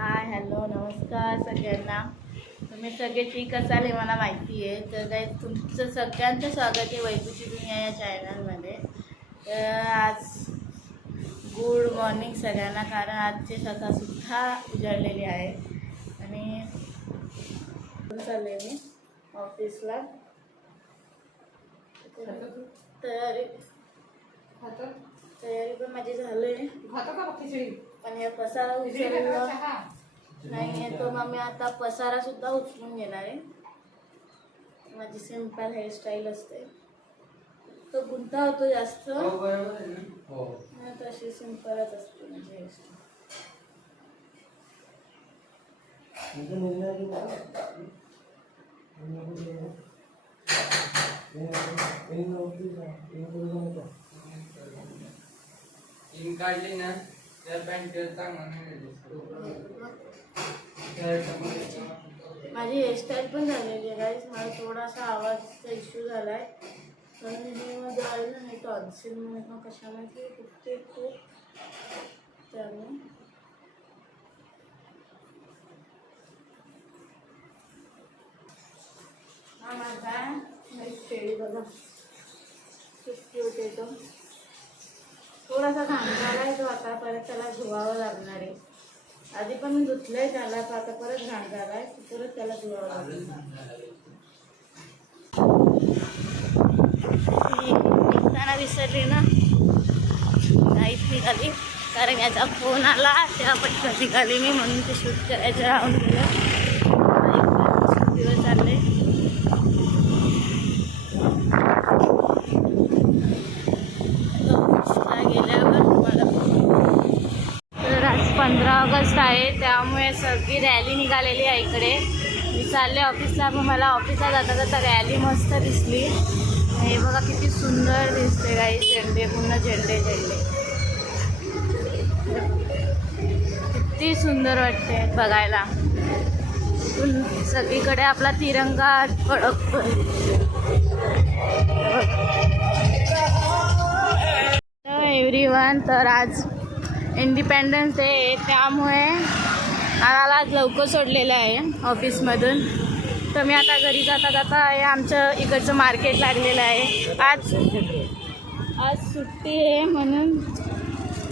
Hi hello नमस्कार सगळ्यांना. तुम्ही सगळे ठीक असाल हे मला माहिती आहे. तर काही तुमचं सगळ्यांचं स्वागत आहे वैभवची दुनिया या चॅनलमध्ये. तर आज गुड मॉर्निंग सगळ्यांना, कारण आजचे सकाळसुद्धा उजाडलेली आहे आणि चालले मी ऑफिसला. तयारी पण माझी झाली आहे. पण हे पसारा उचलला नाही आहे तो मग मी आता पसारा सुद्धा उचलून घेणार आहे. माझी सिंपल हेअरस्टाईल असते, तो गुंता होतो जास्त, तशी सिंपलच असते माझी हेअरस्टाईल. काढली ना त्या पॅन्टवर माझी हेअरस्टाईल पण झालेली आहे गाईस. मला थोडासा आवाजचा इश्यू झाला आहे, पण मी जायला नाही टॉन्सिल म्हणून कशामध्ये दुखते खूप, त्यामुळे हा माझा शेळी बघा सुट्टी होते. तो थोडासा घाम झाला आहे, तो आता परत त्याला धुवावं लागणार आहे. आधी पण मी धुतलंय त्याला, आता परत घाण झाला आहे, परत त्याला धुवावं लागणार. निघताना विसरली ना, काहीच निघाली, कारण याचा फोन आला तेव्हा पटकन निघाली मी, म्हणून ते शूट करायचं राहून गेलं. दिवस चालले गेल्यावर मला. तर आज 15 ऑगस्ट आहे, त्यामुळे सगळी रॅली निघालेली आहे इकडे. मी चालले ऑफिसला, पण मला ऑफिसला जाता जाता रॅली मस्त दिसली. हे बघा किती सुंदर दिसते काही झेंडे, पूर्ण झेंडे झेंडे, किती सुंदर वाटते बघायला. सगळीकडे आपला तिरंगा फडकतोय. एव्हरीवन, तर आज इंडिपेंडन्स डे आहे, त्यामुळे आम्हाला आज लवकर सोडलेलं आहे ऑफिसमधून. तर मी आता घरी जाता जाता आहे, आमचं इकडचं मार्केट लागलेलं आहे. आज सुट्टी आहे, म्हणून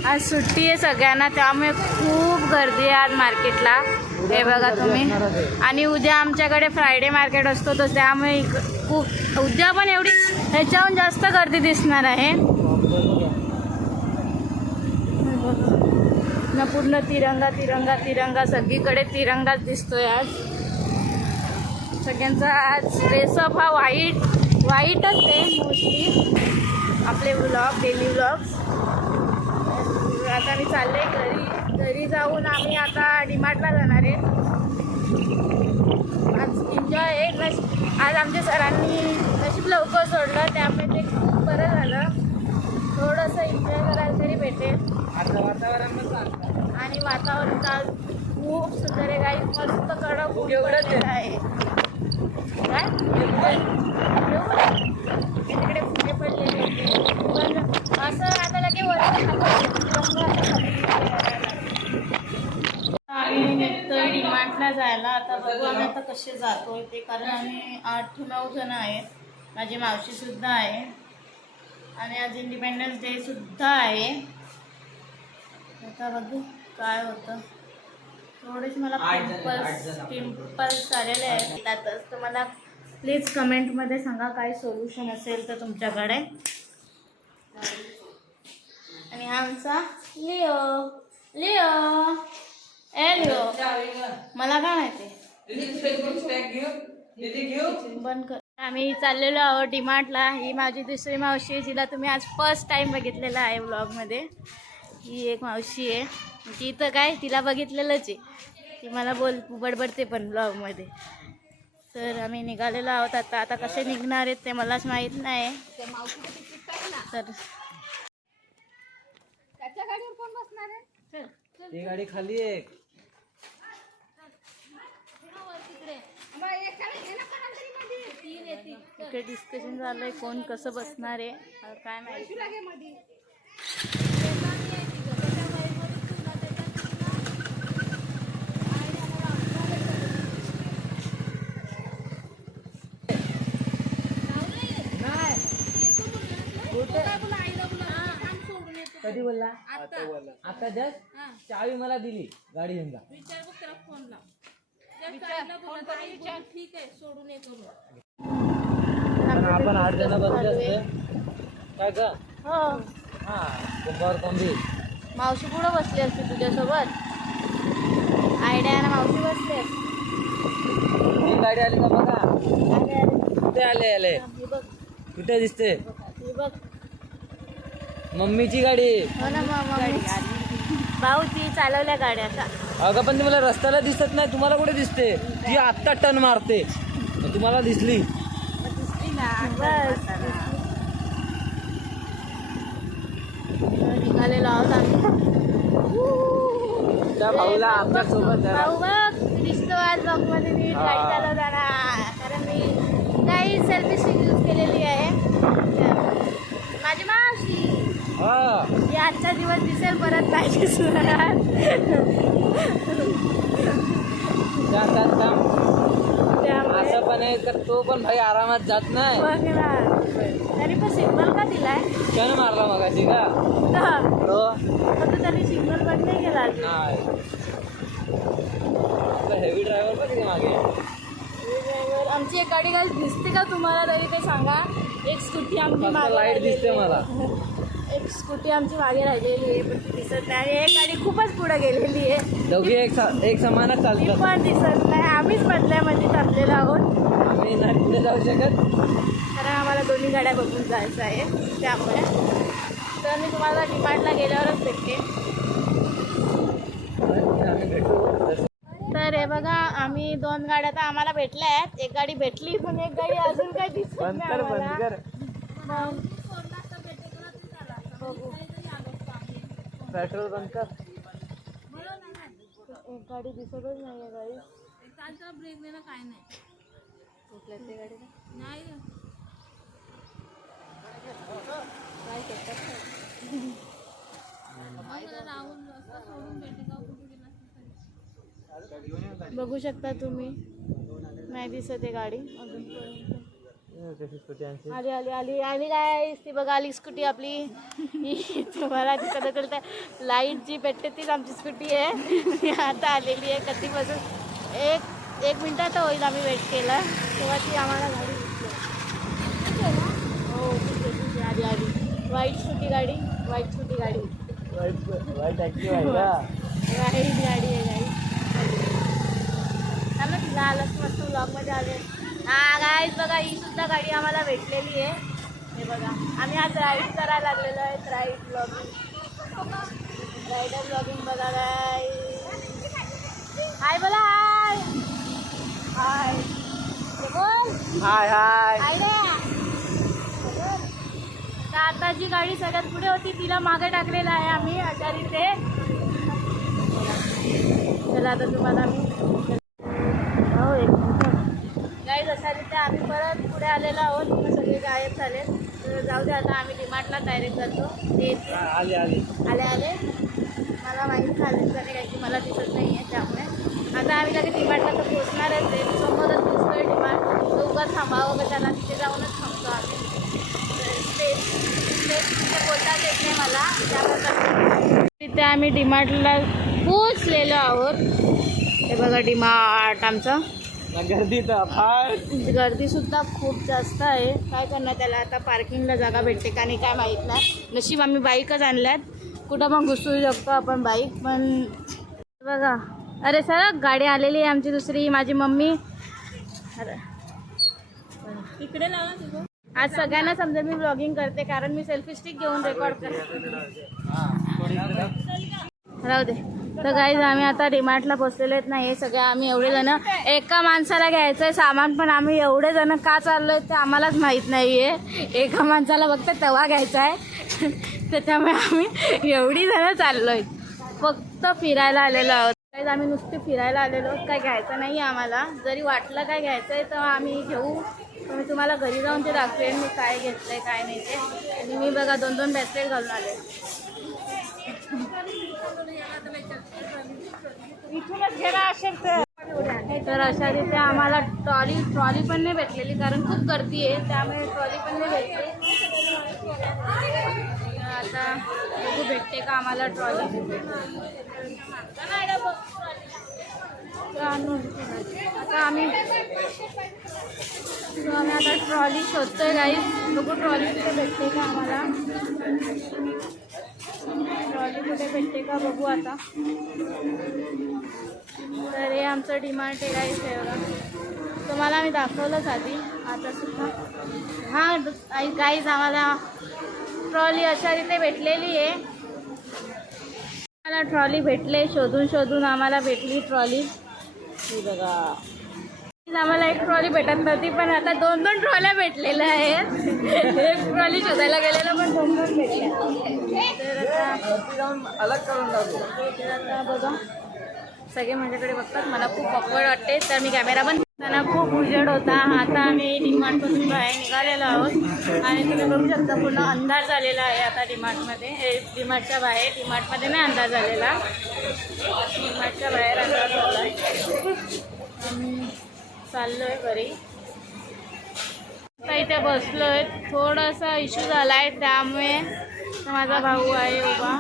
आज सुट्टी आहे सगळ्यांना, त्यामुळे खूप गर्दी आहे आज मार्केटला. हे बघा तुम्ही. आणि उद्या आमच्याकडे फ्रायडे मार्केट असतो, तर त्यामुळे खूप उद्या पण एवढी ह्याच्याहून जास्त गर्दी दिसणार आहे ना. पूर्ण तिरंगा तिरंगा तिरंगा, सगळीकडे तिरंगाच दिसतोय आज. सगळ्यांचा आज ड्रेसअप हा व्हाईटच आहे मोस्टली. आपले व्लॉग, डेली व्लॉग्स. आता मी चालले घरी जाऊन आम्ही आता डीमार्टला जाणार आहे. आज एन्जॉय आहे. आज आमच्या सरांनी नशीब लवकर सोडलं, त्यामुळे ते खूप बरं झालं. थोडंसं एन्जॉय करायला तरी भेटेल. आणि वातावरण आज खूप सुंदर आहे काही, मस्त कडक उघडत आहे. काय तिकडे फुगे पडलेले होते, पण असं आता लगे आम्ही निघतोय डीमार्टला जायला. आता बघू आम्ही आता कसे जातोय ते, कारण आम्ही 8-9 जण आहेत. माझी मावशी सुद्धा आहे आणि आज इंडिपेंडन्स डे सुद्धा आहे. आता बघू काय होतं. थोडेसे मला पिंपल्स आलेले आहेत त्यातच, तर मला प्लीज कमेंटमध्ये सांगा काय सोल्युशन असेल तर तुमच्याकडे. आणि हा आमचा लिओ मला काय माहिती बंद कर. आम्ही चाललेलो आहोत डीमार्टला. ही माझी दुसरी मावशी आहे, जिला तुम्ही आज फर्स्ट टाइम बघितलेला आहे व्लॉगमध्ये. ही एक मावशी आहे, ती तर काय तिला बघितलेलंच आहे, ती मला बडबडते पण ब्लॉगमध्ये. तर आम्ही निघालेलो आहोत आता कसे निघणार आहेत ते मलाच माहीत नाही. तर त्याच्या गाडीवर कोण बसणार आहे? ती गाडी खाली आहे. इकडे डिस्कशन झालंय कोण कसं बसणार आहे काय माहिती. कधी बोलला आता जस्ट चावी मला दिली गाडी घेऊन जा. विचार बघ त्याला फोन लाव. ठीक आहे सोडून ये करू. आपण 8 जण बसले असते काय का. हो हा कुंभार कोंबी मावशी पुढं बसली असते तुझ्यासोबत. आयडिया ना मावशी बसले. ही गाडी आली का बघा. आले आले कुठे आले आले हे बघ कुठे दिसते. हे बघ. मम्मीची गाडी. हो ना मग भाऊ ती चालवल्या गाड्या आता. अगं पण ती मला रस्त्याला दिसत नाही. तुम्हाला कुठे दिसते. ती आत्ता टर्न मारते तुम्हाला दिसली. बस निघालेलो आहोत आम्ही. त्या भाऊला आमच्या सोबत भाऊ बघ दिसतो आज ब्लॉग मध्ये मी गाडी चालवताना. कारण मी काही सेल्फी स्टिक यूज केलेली आहे. माझी मावशी ही आजचा दिवस दिसेल परत नाही दिसणार. त्यामुळे असं पण आहे तर तो पण भाई आरामात जात नाही. बघ ना तरी पण सिग्नल का दिलाय. क्षण मारला मगाशी का तो फक्त त्यांनी सिग्नल बंद नाही केला अजून. नाही. हेवी ड्रायव्हर पण तिथे मागे. ड्रायव्हर आमची एक गाडी काय दिसते का तुम्हाला तरी ते सांगा. एक स्कूटी आमची फक्त मागे लाईट दिसते मला. एक स्कूटी आमची मागे राहिलेली आहे पण ती दिसत नाही. आणि एक गाडी खूपच पुढे गेलेली आहे. दोघी एक समानच ती चालतात. पण दिसत नाही. आम्हीच बदल्यामध्ये चाललेलो आहोत आम्ही नाही पुढे जाऊ शकत. कारण आम्हाला दोन्ही गाड्या बघून जायचं आहे. त्यामुळे तर मी तुम्हाला डिमांडला गेल्यावरच भेटते. आम्ही भेटू. तर हे बघा आम्ही 2 गाड्या तर आम्हाला भेटल्या आहेत. एक गाडी भेटली पण एक गाडी अजून काही दिसत बंद नाही कर बंद आम्हाला. कर. मग पेट्रोल बंद कर. एक गाडी दिसतच नाही आहे गाडी. ब्रेक देणं काय नाही. कुठल्या ते गाडी नाही काय करतात. राहून रस्ता सोडून भेटेगाव कुठे गेला असेल. बघू शकता तुम्ही नाही दिसत आहे गाडी अजून. आली आली आली आली काय ती बघा आली स्कूटी आपली. तुम्हाला तिथं कळतं लाईट जी भेटते तीच आमची स्कूटी आहे. ती आता आलेली आहे कधीपासून. एक मिनटात होईल आम्ही वेट केला तेव्हा ती आम्हाला गाडी दिसली. हो ठीक आहे आली आली. व्हाईट स्कूटी गाडी. व्हाईट स्कूटी गाडी. वाईट ऍक्टिव्ह आहे का. व्हाईट गाडी आहे गाडी. चाललं तिला आलं मस्त ब्लॉगमध्ये आले. हा गाईज बघा ही सुद्धा गाडी आम्हाला भेटलेली आहे. हे बघा आम्ही आज राईड करायला लागलेलो आहे. राईड ब्लॉगिंग रायडर ब्लॉगिंग बघा गाय. हाय बोला हाय हाय बोल हाय हाय. आयडिया. तर आता जी गाडी सगळ्यात पुढे होती तिला मागे टाकलेलं आहे आम्ही अशा रीते. चला आता तुम्हाला मी हो एक गाईज अशा रीते आम्ही परत पुढे आलेलो आहोत. सगळे गायब झाले. तर जाऊ दे आता आम्ही डिमार्टला डायरेक्ट जातो. ते आले आले आले आले मला माहीत झालं झाले काय की मला दिसत नाही आहे. त्यामुळे आता आम्ही कधी डिमार्टला तर पोचणारच आहे. समोरच दिसतो आहे डिमार्ट. तो उगाच थांबावं का त्याला तिथे जाऊनच थांबतो आम्ही. ते तिथे बोलताच येत नाही मला. त्यामुळे तिथे आम्ही डिमार्टला पोचलेलो आहोत. हे बघा डिमार्ट आमचं. गर्दी तर फार. गर्दीसुद्धा खूप जास्त आहे. काय करणार त्याला आता पार्किंगला जागा भेटते का नाही काय माहीत नाही. नशीब आम्ही बाईकच आणल्यात. कुठं पण घुसू शकतो आपण बाईक. पण बघा अरे सर गाडी आलेली आहे आमची दुसरी. माझी मम्मी अरे इकडे लावा तुझं. आज सगळ्यांना समजा मी ब्लॉगिंग करते कारण मी सेल्फी स्टिक घेऊन रेकॉर्ड करते. राहू दे. तर गाईज आम्ही आता डिमार्टला पोचलेले आहेत ना. हे सगळे आम्ही एवढे जण एका माणसाला घ्यायचं आहे सामान. पण आम्ही एवढे जण का चाललो आहे ते आम्हालाच माहीत नाही आहे. एका माणसाला फक्त तवा घ्यायचा आहे. त्याच्यामुळे आम्ही एवढी जणं चाललो आहे. फक्त फिरायला आलेलो आहोत. गाईज आम्ही नुसते फिरायला आलेलो आहोत. काय घ्यायचं नाही आहे आम्हाला. जरी वाटलं काय घ्यायचं आहे तर आम्ही घेऊ. तर मी तुम्हाला घरी जाऊन ते दाखवेन मी काय घेतलं आहे काय नाही ते. आणि मी बघा 2-2 ब्रेसलेट घालून आले. इथूनच घेणार असेल तर अशा रीते आम्हाला ट्रॉली पण नाही भेटलेली कारण खूप गर्दी आहे. त्यामुळे ट्रॉली पण नाही भेटली. आता बघू भेटते का आम्हाला ट्रॉली. आता आम्ही आता ट्रॉली शोधतोय गाईस. बघू ट्रॉली कुठे भेटते का आम्हाला. ट्रॉली कुठे भेटते का बघू आता. तर हे आमचं डिमार्ट आहे गाईस. हे बघा, तुम्हाला मी दाखवलंच आधी. आता सुद्धा हां गाईस आम्हाला ट्रॉली अशा रीते भेटलेली आहे. आम्हाला ट्रॉली भेटले, शोधून शोधून आम्हाला भेटली ट्रॉली. ही बघा, आम्हाला एक ट्रॉली भेटत नव्हती पण आता 2-2 ट्रॉल्या भेटलेल्या आहेत. एक ट्रॉली शोधायला गेलेलं पण 2-2 भेटल्या. तर आता बघा सगळे माझ्याकडे बघतात. मला खूप ऑकवर्ड वाटते तर मी कॅमेरा बंद करताना खूप उजेड होता. आता आम्ही डीमार्टपासून बाहेर निघालेलो आहोत आणि तुम्ही बघू शकता पूर्ण अंधार झालेला आहे आता डीमार्टमध्ये. डीमार्टच्या बाहेर, डीमार्टमध्ये नाही अंधार झालेला, डीमार्टच्या बाहेर अंधार झाला आहे. आम्ही चाललो आहे घरी. आता इथे बसलो आहे. थोडासा इश्यू झाला आहे त्यामुळे माझा भाऊ आहे उभा.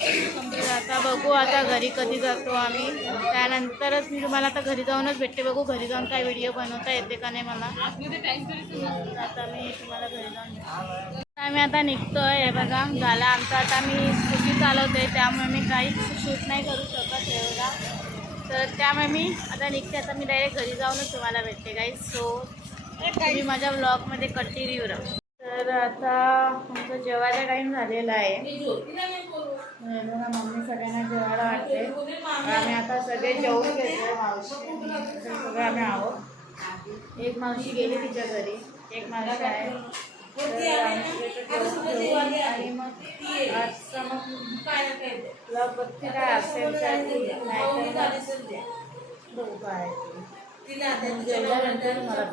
तर आता बघू आता घरी कधी जातो आम्ही. त्यानंतरच मी तुम्हाला आता घरी जाऊनच भेटते. बघू घरी जाऊन काय व्हिडिओ बनवता येते का नाही मला. आता मी तुम्हाला घरी जाऊन भेटते. आम्ही आता निघतो आहे. हे बघा झाला आमचं. आता मी स्कूटी चालवते त्यामुळे मी काहीच शूट नाही करू शकत हे बघा. तर त्यामुळे मी आता निघते. आता मी डायरेक्ट घरी जाऊनच तुम्हाला भेटते गाईज. सो तुम्ही माझ्या ब्लॉगमध्ये कंटिन्यू राहा. तर आता आमचं जेवायचा टाईम झालेला आहे. बघा मम्मी सगळ्यांना जेवायला वाटते. आम्ही आता सगळे जेवून घेतो. मावशी सगळे आम्ही आहोत. एक मावशी गेली तिच्या घरी, एक मावशी आहे. आणि मग आजचा मग ब्लॉग बघते काय असेल काय नाही तर बघू काय जेवल्यानंतर मला